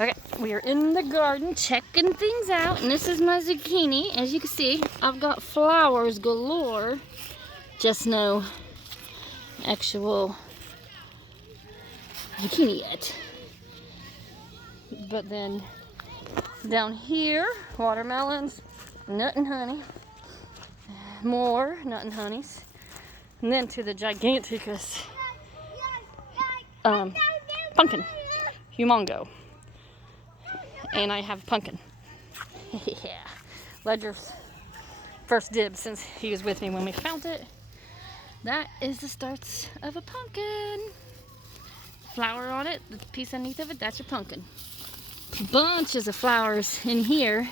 Okay, we are in the garden checking things out, and this is my zucchini. As you can see, I've got flowers galore. Just no actual zucchini yet. But then down here, watermelons, nut and honey, more nut and honeys, and then to the giganticus pumpkin, humongo. And I have pumpkin. Yeah. Ledger's first dibs since he was with me when we found it. That is the starts of a pumpkin. Flower on it, the piece underneath of it, that's your pumpkin. Bunches of flowers in here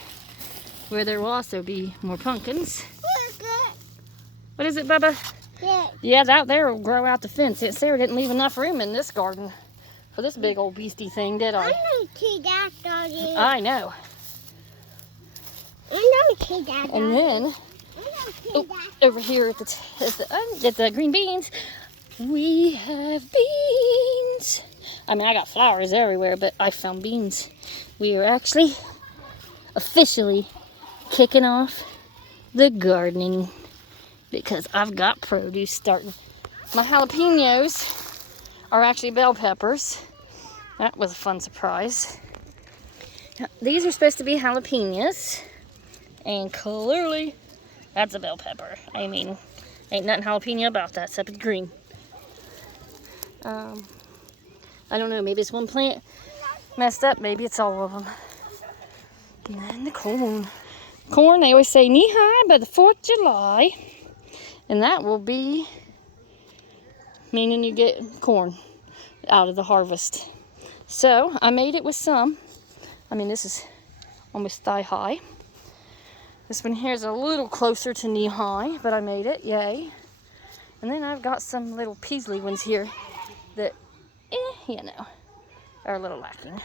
where there will also be more pumpkins. What is it, Bubba? Yeah, out there will grow out the fence. Sarah didn't leave enough room in this garden for this big old beastie thing, did I? I know see that, Doggy. I know. I know see that, Doggy. And then, over here at the green beans, we have beans. I mean, I got flowers everywhere, but I found beans. We are actually officially kicking off the gardening because I've got produce starting. My jalapenos are actually bell peppers. That was a fun surprise. Now, these are supposed to be jalapenos, and clearly that's a bell pepper. I mean, ain't nothing jalapeno about that except it's green. I don't know, maybe it's one plant messed up, maybe it's all of them. And then the corn. Corn, they always say knee-high by the 4th of July. And that will be meaning you get corn out of the harvest. So, I made it with some. I mean, this is almost thigh-high. This one here is a little closer to knee-high, but I made it, yay. And then I've got some little Peasley ones here that, you know, are a little lacking.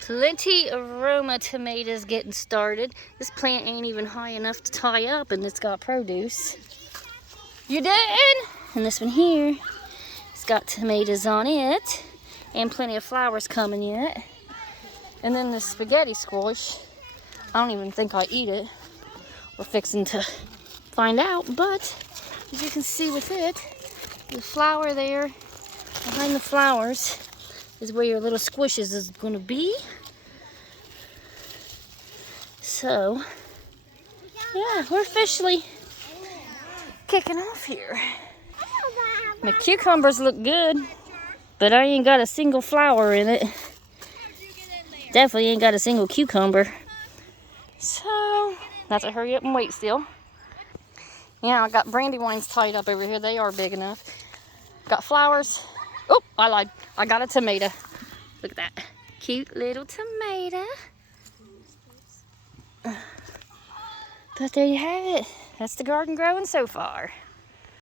Plenty of Roma tomatoes getting started. This plant ain't even high enough to tie up, and it's got produce. You did? And this one here, it's got tomatoes on it, and plenty of flowers coming yet. And then this spaghetti squash, I don't even think I eat it. We're fixing to find out, but as you can see with it, the flower there, behind the flowers, is where your little squishes is going to be. So, yeah, we're officially kicking off here. My cucumbers look good, but I ain't got a single flower in it. Definitely ain't got a single cucumber. So, that's a hurry up and wait still. Yeah, I got brandywines tied up over here. They are big enough. Got flowers. Oh, I lied. I got a tomato. Look at that. Cute little tomato. But there you have it. That's the garden growing so far.